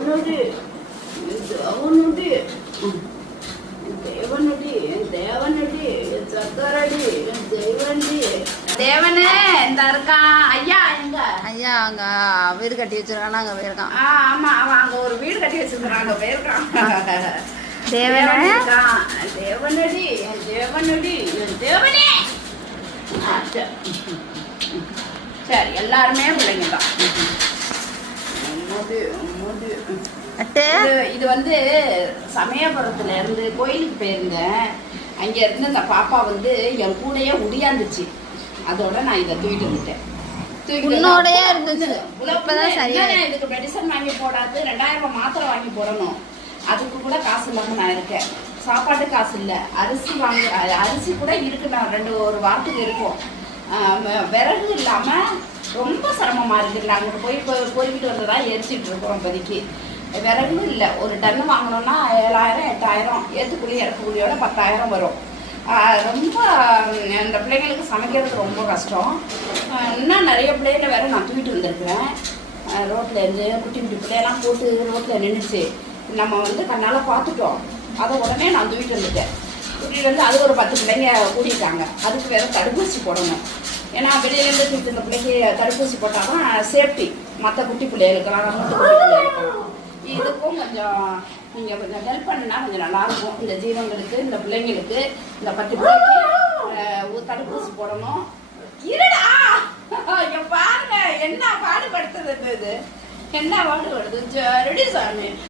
அவனுடைய அவனுடைய தேவனுடைய தேவனுடைய சக்கரடி தெய்வண்டி தேவனே இந்த இருக்கான். ஐயா எங்க? ஐயா அங்க வீடு கட்டி வச்சிருக்கானா அங்க போயிருக்கான். ஆமா அவன் அங்க ஒரு வீடு கட்டி வச்சிருக்கான், அங்க போயிருக்கான். தேவனே தேவனடி தேவனடி தேவனே. சரி எல்லாருமே பிள்ளைங்க தான். இது வந்து சமயபுரத்துல இருந்து கோயிலுக்கு போயிருந்தேன். அங்க இருந்து இந்த பாப்பா வந்து என் கூடயே உடியாந்துச்சு. அதோட நான் இதை தூக்கிட்டு வந்துட்டேன். இதுக்கு மெடிசன் வாங்கி போடாது, 2000 ரூபாய் மாத்திரை வாங்கி போடணும். அதுக்கு கூட காசு இல்லாம நான் இருக்கேன். சாப்பாட்டு காசு இல்லை, அரிசி வாங்க அரிசி கூட இருக்கு, நான் ஒரு வாரத்துக்கு இருக்கும். விறகு இல்லாம ரொம்ப சிரமமா இருக்கு. நாங்கள் போய் பொறுக்கிட்டு வந்ததா எரிச்சிட்டு இருக்கோம். இப்போதைக்கு விறகு இல்லை. ஒரு டன்னு வாங்கினோம்னா 7000 8000 ஏற்றுக்குழி இறக்குக்குழியோட 10000 வரும். ரொம்ப இந்த பிள்ளைங்களுக்கு சமைக்கிறது ரொம்ப கஷ்டம். இன்னும் நிறைய பிள்ளைகளை வேற நான் தூக்கிட்டு வந்திருக்கிறேன். ரோட்டில் இருந்து குட்டி குட்டி பிள்ளையெல்லாம் போட்டு ரோட்டில் நின்றுச்சு. நம்ம வந்து கண்ணால் பார்த்துட்டோம். அதை உடனே நான் தூக்கிட்டு வந்துட்டேன். தூக்கிட்டு வந்து அது ஒரு 10 பிள்ளைங்க கூட்டிட்டாங்க. அதுக்கு வேற தடுப்பூசி போடணும். ஏன்னா வெளியிலேருந்து தூக்கிட்டு இந்த பிள்ளைக்கு தடுப்பூசி போட்டால் தான் சேஃப்டி. மற்ற குட்டி பிள்ளைகளுக்கெல்லாம் குட்டி பிள்ளைகளுக்கெல்லாம் இதுக்கும் கொஞ்சம் நீங்கள் கொஞ்சம் ஹெல்ப் பண்ணுனா கொஞ்சம் நல்லாயிருக்கும். இந்த ஜீவங்களுக்கு இந்த பிள்ளைங்களுக்கு இந்த 10 பிள்ளைக்கு தடுப்பூசி போடணும். இருடா பாருங்க என்ன பாடுபடுத்துறது, இது என்ன பாடுபடுது. ரெடி சாமி.